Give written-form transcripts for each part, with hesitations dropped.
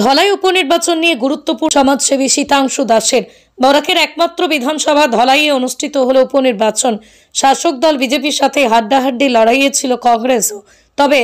ধলাই উপনির্বাচন নিয়ে গুরুত্বপূর্ণ সমাজসেবী শীতাংশু দাসের বরাকের একমাত্র বিধানসভা ধলাইয়ে অনুষ্ঠিত হলো উপনির্বাচন। শাসক দল বিজেপির সাথে হাড্ডাহাড্ডি লড়াইয়ে ছিল কংগ্রেসও। তবে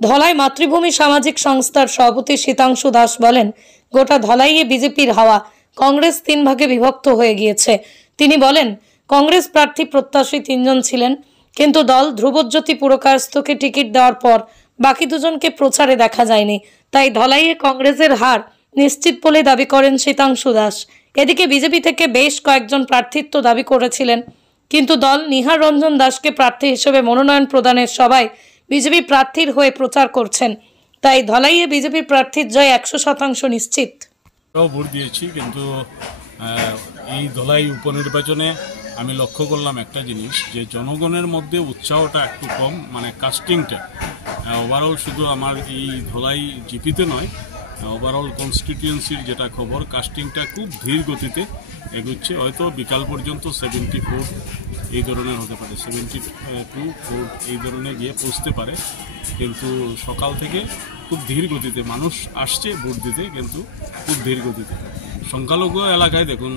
ধলাই মাতৃভূমি সামাজিক সংস্থার সভাপতি শীতাংশু দাস বলেন, গোটা ধলাইয়ে বিজেপির হাওয়া, কংগ্রেস 3 ভাগে বিভক্ত হয়ে গিয়েছে। তিনি বলেন, কংগ্রেস প্রার্থী প্রত্যাশী 3 জন ছিলেন, কিন্তু দল ধ্রুবজ্যোতি পুরকায়স্থকে টিকিট দেওয়ার পর বাকি 2 জনকে প্রচারে দেখা যায়নি। তাই ধলাইয়ে কংগ্রেসের হার নিশ্চিত বলে দাবি করেন শীতাংশু দাস। এদিকে বিজেপি থেকে বেশ কয়েকজন প্রার্থিত্ব দাবি করেছিলেন, কিন্তু দল নিহার রঞ্জন দাসকে প্রার্থী হিসেবে মনোনয়ন প্রদানের সভায় বিজেপি প্রার্থীর হয়ে প্রচার করছেন। তাই ধলাইয়ে বিজেপির প্রার্থীর জয় 100% নিশ্চিত। ভোট দিয়েছি, কিন্তু এই ধলাই উপনির্বাচনে আমি লক্ষ্য করলাম একটা জিনিস, যে জনগণের মধ্যে উৎসাহটা একটু কম, মানে কাস্টিংটা ওভারঅল, শুধু আমার এই ধলাই জিপিতে নয়, ওভারঅল কনস্টিটিউয়েন্সির যেটা খবর, কাস্টিংটা খুব ধীর গতিতে এগুচ্ছে। হয়তো বিকাল পর্যন্ত 74 এই ধরনের হতে পারে, 72 এই ধরনের গিয়ে পৌঁছতে পারে, কিন্তু সকাল থেকে খুব ধীর গতিতে মানুষ আসছে ভোট দিতে, কিন্তু খুব ধীর গতিতে। সংখ্যালঘু এলাকায় দেখুন,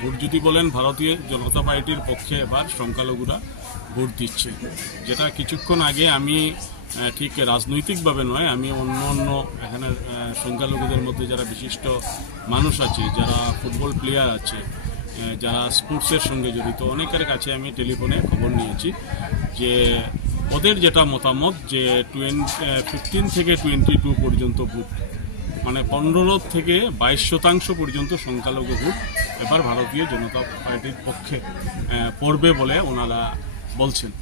ভোট যদি বলেন ভারতীয় জনতা পার্টির পক্ষে এবার সংখ্যালঘুরা ভোট দিচ্ছে, যেটা কিছুক্ষণ আগে আমি ঠিক রাজনৈতিকভাবে নয়, আমি অন্য এখানে সংখ্যালঘুদের মধ্যে যারা বিশিষ্ট মানুষ আছে, যারা ফুটবল প্লেয়ার আছে, যারা স্পোর্টসের সঙ্গে জড়িত, অনেকের কাছে আমি টেলিফোনে খবর নিয়েছি যে ওদের যেটা মতামত, যে 15 থেকে 22 পর্যন্ত ভোট, মানে 15 থেকে 22% পর্যন্ত সংখ্যালঘু ভোট এবার ভারতীয় জনতা পার্টির পক্ষে পড়বে বলে ওনারা বলছেন।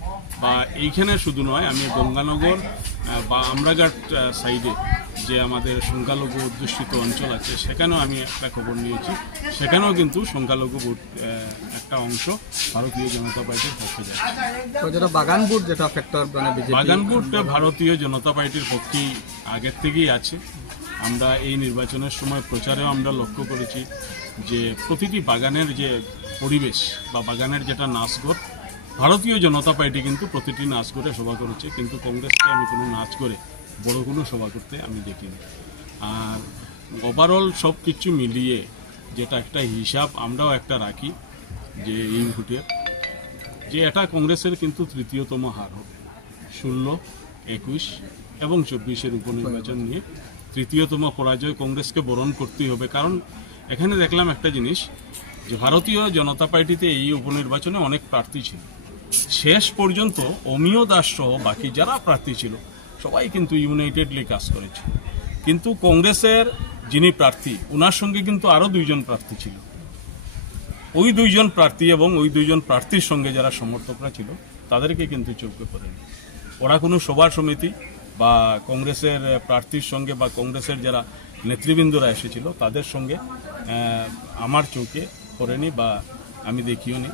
বা এইখানে শুধু নয়, আমি গঙ্গানগর বা আমরাঘাট সাইডে যে আমাদের সংখ্যালঘু অধ্যুষিত অঞ্চল আছে, সেখানেও আমি একটা খবর নিয়েছি, সেখানেও কিন্তু সংখ্যালঘু ভোট একটা অংশ ভারতীয় জনতা পার্টির পক্ষে যায়। বাগান ভোট যেটা ফ্যাক্টর, বাগান ভোট ভারতীয় জনতা পার্টির পক্ষেই আগের থেকেই আছে। আমরা এই নির্বাচনের সময় প্রচারেও আমরা লক্ষ্য করেছি যে প্রতিটি বাগানের যে পরিবেশ বা বাগানের যেটা নাচগড়, ভারতীয় জনতা পার্টি কিন্তু প্রতিটি নাচগড়ে সভা করেছে, কিন্তু কংগ্রেসকে আমি কোনো নাচ করে বড় কোনো সভা করতে আমি দেখিনি। আর ওভারঅল সব কিছু মিলিয়ে যেটা একটা হিসাব আমরাও একটা রাখি, যে এই ভোটের যে এটা কংগ্রেসের কিন্তু 3য়তম হার হবে। 16, 21 এবং 24-এর উপনির্বাচন নিয়ে 3য়তম পরাজয় কংগ্রেসকে বরণ করতেই হবে। কারণ এখানে দেখলাম একটা জিনিস, যে ভারতীয় জনতা পার্টিতে এই উপনির্বাচনে অনেক প্রার্থী ছিল, শেষ পর্যন্ত অমিয় দাস সহ বাকি যারা প্রার্থী ছিল সবাই কিন্তু ইউনাইটেডলি কাজ করেছে। কিন্তু কংগ্রেসের যিনি প্রার্থী, ওনার সঙ্গে কিন্তু আরও 2 জন প্রার্থী ছিল। ওই 2 জন প্রার্থী এবং ওই 2 জন প্রার্থীর সঙ্গে যারা সমর্থকরা ছিল তাদেরকে কিন্তু চোখে পড়েনি। ওরা কোনো সভা সমিতি বা কংগ্রেসের প্রার্থীর সঙ্গে বা কংগ্রেসের যারা নেতৃবৃন্দরা এসেছিল তাদের সঙ্গে আমার চোখে পড়েনি বা আমি দেখিও নি।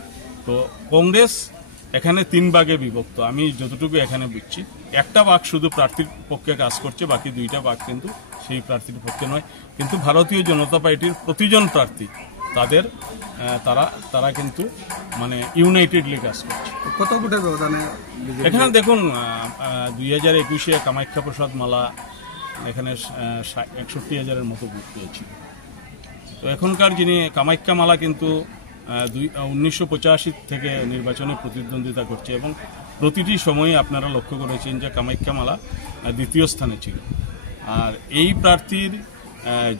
তো কংগ্রেস এখানে 3 ভাগে বিভক্ত, আমি যতটুকু এখানে বুঝছি। একটা ভাগ শুধু প্রার্থীর পক্ষে কাজ করছে, বাকি 2টা ভাগ কিন্তু সেই প্রার্থীর পক্ষে নয়। কিন্তু ভারতীয় জনতা পার্টির প্রতিজন প্রার্থী তারা কিন্তু মানে ইউনাইটেডলি কাজ করছে। কত ভোটের ব্যবধানে এখানে দেখুন, 2021-এ কামাখ্যা প্রসাদ মালা এখানে 61,000-এর মতো ভোট পেয়েছিল। তো এখনকার যিনি কামাখ্যা মালা কিন্তু 1985 থেকে নির্বাচনে প্রতিদ্বন্দ্বিতা করছে, এবং প্রতিটি সময়ে আপনারা লক্ষ্য করেছেন যে কামাখ্যা মালা 2য় স্থানে ছিল। আর এই প্রার্থীর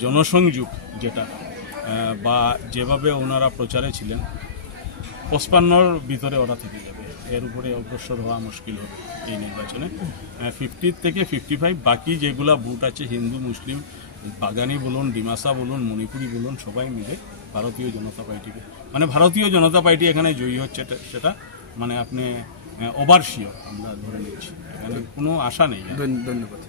জনসংযোগ যেটা বা যেভাবে ওনারা প্রচারে ছিলেন, 55-র ভিতরে ওরা থেকে যাবে, এর উপরে অগ্রসর হওয়া মুশকিল হবে এই নির্বাচনে। 50 থেকে 55 বাকি যেগুলা ভোট আছে, হিন্দু মুসলিম, বাগানি বলুন, ডিমাসা বলুন, মণিপুরি বলুন, সবাই মিলে ভারতীয় জনতা পার্টিকে, মানে ভারতীয় জনতা পার্টি এখানে জয়ী হচ্ছে, সেটা মানে আপনি ওভারশিওর আমরা ধরে নিচ্ছি, এখানে কোনো আশা নেই। ধন্যবাদ।